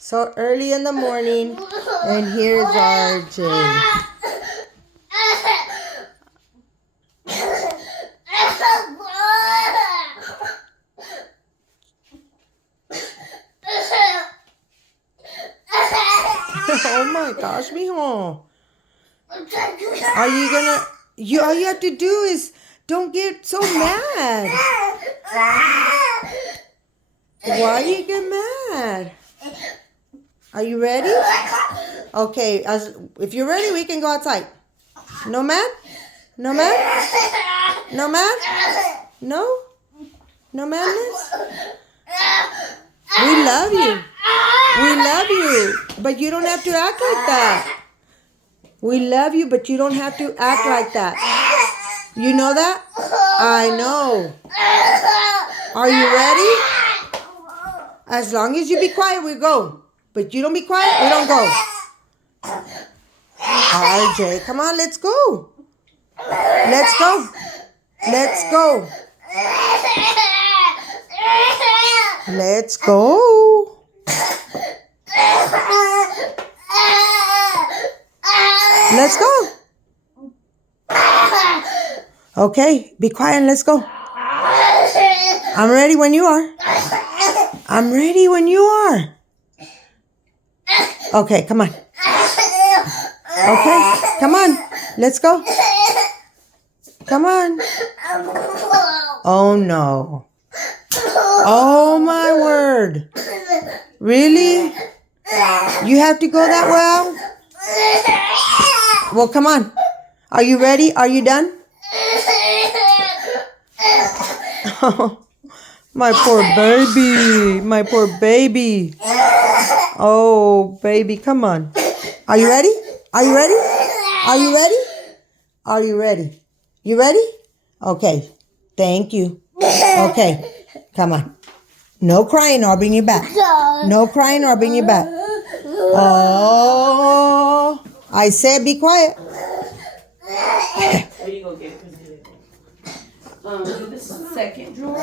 So early in the morning, and here's RJ. Oh my gosh, mijo. Are you gonna... all you have to do is don't get so mad. Why do you get mad? Are you ready? Okay, if you're ready, we can go outside. No mad? No mad? No mad? No? No madness? We love you. We love you. But you don't have to act like that. We love you, but you don't have to act like that. You know that? I know. Are you ready? As long as you be quiet, we go. But you don't be quiet, we don't go. RJ, come on, let's go. Let's go. Let's go. Let's go. Let's go. Okay, be quiet and let's go. I'm ready when you are. I'm ready when you are. Okay, come on. Okay, come on. Let's go. Come on. Oh, no. Oh, my word. Really? You have to go that well? Well, come on. Are you ready? Are you done? Oh, my poor baby. My poor baby. Oh, baby, come on. Are you ready? Are you ready? Are you ready? Are you ready? You ready? Okay. Thank you. Okay. Come on. No crying or I'll bring you back. No crying or I'll bring you back. Oh, I said be quiet. Where you gonna get it? The second drawer.